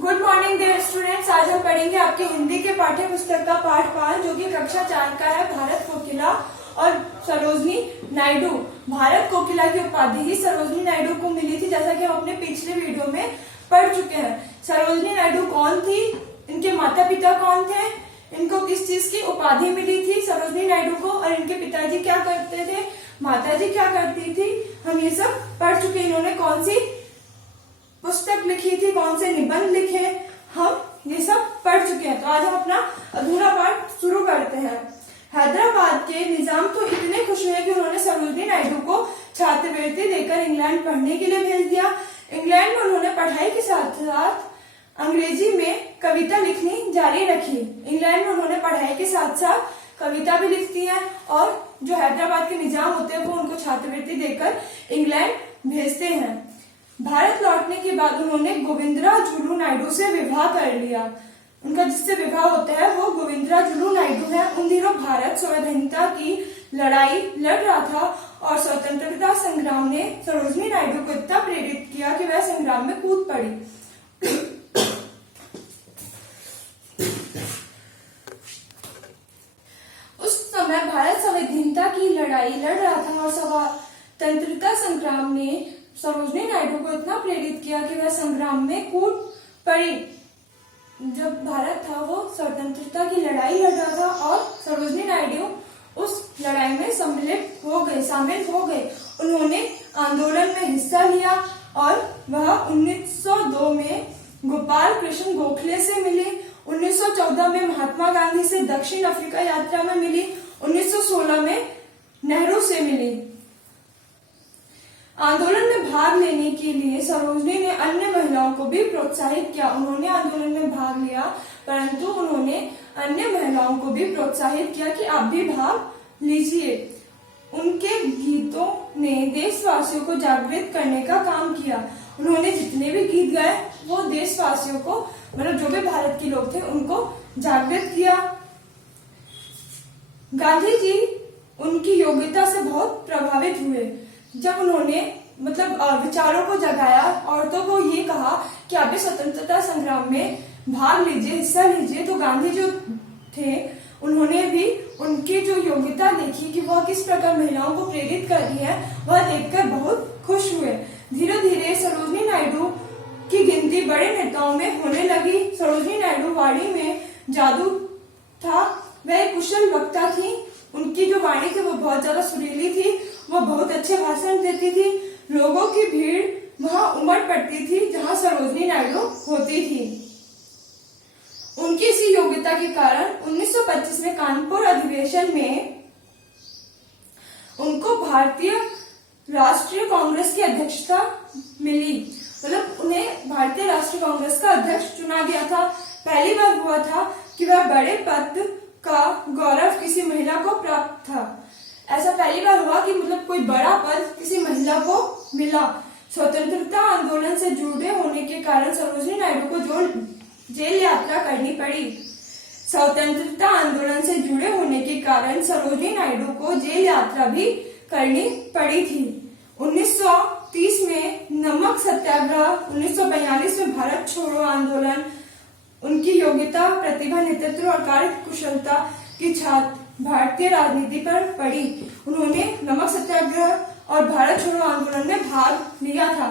Good morning dear students. आज हम पढ़ेंगे आपके हिंदी के पाठ्य पुस्तक का पाठ 5 जो कि कक्षा 4 का है। भारत कोकिला और सरोजनी नायडू। भारत कोकिला की उपाधि ही सरोजनी नायडू को मिली थी, जैसा कि हम अपने पिछले वीडियो में पढ़ चुके हैं। सरोजनी नायडू कौन थी, इनके माता पिता कौन थे, इनको किस चीज की उपाधि मिली थी सरोजनी नायडू को, और इनके पिताजी क्या करते थे, माताजी क्या करती थी, हम ये सब पढ़ चुके। इन्होंने कौन सी पुस्तक लिखी थी, कौन से निबंध लिखे, हम ये सब पढ़ चुके हैं। तो आज हम अपना अधूरा पाठ शुरू करते हैं। हैदराबाद के निजाम तो इतने खुश हुए कि उन्होंने सरोजनी नायडू को छात्रवृत्ति देकर इंग्लैंड पढ़ने के लिए भेज दिया। इंग्लैंड में उन्होंने पढ़ाई के साथ साथ अंग्रेजी में कविता लिखनी जारी रखी। इंग्लैंड में उन्होंने पढ़ाई के साथ साथ कविता भी लिखती है, और जो हैदराबाद के निजाम होते हैं वो उनको छात्रवृत्ति देकर इंग्लैंड भेजते हैं। भारत लौटने के बाद उन्होंने गोविंदराजुलू नायडू से विवाह कर लिया। उनका जिससे विवाह होता है वो गोविंदराजुलू नायडू है। उन दिनों भारत स्वाधीनता की लड़ाई लड़ रहा था, और स्वतंत्रता संग्राम ने सरोजनी नायडू को इतना प्रेरित किया कि वह संग्राम में कूद पड़ी। उस समय भारत स्वाधीनता की लड़ाई लड़ रहा था, और स्वतंत्रता संग्राम ने सरोजनी नायडू को इतना प्रेरित किया कि वह संग्राम में कूद पड़ी। जब भारत था वो स्वतंत्रता की लड़ाई लड़ रहा था, और सरोजनी नायडू उस लड़ाई में सम्मिलित हो गए, शामिल हो गए। उन्होंने आंदोलन में हिस्सा लिया, और वह 1902 में गोपाल कृष्ण गोखले से मिली। 1914 में महात्मा गांधी से दक्षिण अफ्रीका यात्रा में मिली। 1916 में नेहरू से मिली। आंदोलन में भाग लेने के लिए सरोजनी ने अन्य महिलाओं को भी प्रोत्साहित किया। उन्होंने आंदोलन में भाग लिया, परंतु उन्होंने अन्य महिलाओं को भी प्रोत्साहित किया कि आप भी भाग लीजिए। उनके गीतों ने देशवासियों को जागृत करने का काम किया। उन्होंने जितने भी गीत गाए वो देशवासियों को, मतलब जो भी भारत के लोग थे, उनको जागृत किया। गांधी जी उनकी योग्यता से बहुत प्रभावित हुए। जब उन्होंने विचारों को जगाया, औरतों को ये कहा कि आप भी स्वतंत्रता संग्राम में भाग लीजिए, हिस्सा लीजिए, तो गांधी जो थे उन्होंने भी उनकी जो योग्यता देखी कि वह किस प्रकार महिलाओं को प्रेरित कर रही है, वह देखकर बहुत खुश हुए। धीरे धीरे सरोजनी नायडू की गिनती बड़े नेताओं में होने लगी। सरोजनी नायडू वाणी में जादू था, वह कुशल वक्ता थी। उनकी जो वाणी थी वो बहुत ज्यादा सुरीली थी, वो बहुत अच्छे भाषण देती थी। लोगों की भीड़ वहां उमड़ पड़ती थी जहां सरोजनी नायडू होती थी। उनकी इसी योग्यता के कारण 1925 में कानपुर अधिवेशन में उनको भारतीय राष्ट्रीय कांग्रेस की अध्यक्षता मिली। उन्हें भारतीय राष्ट्रीय कांग्रेस का अध्यक्ष चुना गया था। पहली बार हुआ था कि वह बड़े पद का गौरव किसी महिला को प्राप्त था। ऐसा पहली बार हुआ कि कोई बड़ा पद किसी महिला को मिला। स्वतंत्रता आंदोलन से जुड़े होने के कारण सरोजनी नायडू को जेल यात्रा करनी पड़ी। स्वतंत्रता आंदोलन से जुड़े होने के कारण सरोजनी नायडू को जेल यात्रा भी करनी पड़ी थी। 1930 में नमक सत्याग्रह, 1942 में भारत छोड़ो आंदोलन, उनकी योग्यता, प्रतिभा, नेतृत्व और कार्य कुशलता की छाप भारतीय राजनीति पर पड़ी। उन्होंने नमक सत्याग्रह और भारत छोड़ो आंदोलन में भाग लिया था।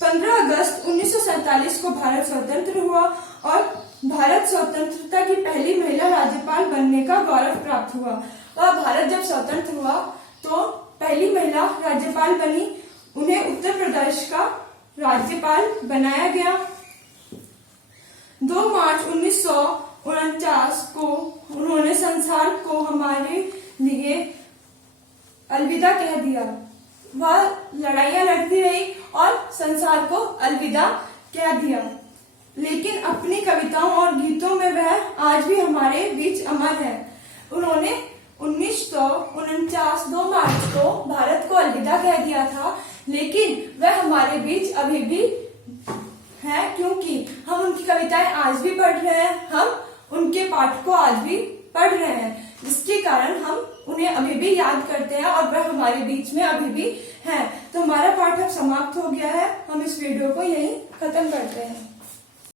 15 अगस्त 1947 को भारत स्वतंत्र हुआ, और भारत स्वतंत्रता की पहली महिला राज्यपाल बनने का गौरव प्राप्त हुआ। वह भारत जब स्वतंत्र हुआ तो पहली महिला राज्यपाल बनी। उन्हें उत्तर प्रदेश का राज्यपाल बनाया गया। 2 मार्च 1949 को उन्होंने संसार को हमारे लिए अलविदा कह दिया। वह लड़ाइयां लड़ती रही और संसार को अलविदा कह दिया, लेकिन अपनी कविताओं और गीतों में वह आज भी हमारे बीच अमर है। उन्होंने 1949 2 मार्च को भारत को अलविदा कह दिया था, लेकिन वह हमारे बीच अभी भी है, क्योंकि हम उनकी कविताएं आज भी पढ़ रहे हैं, हम उनके पाठ को आज भी पढ़ रहे हैं, जिसके कारण हम उन्हें अभी भी याद करते हैं, और वह हमारे बीच में अभी भी हैं। तो हमारा पाठ अब समाप्त हो गया है। हम इस वीडियो को यहीं खत्म करते हैं।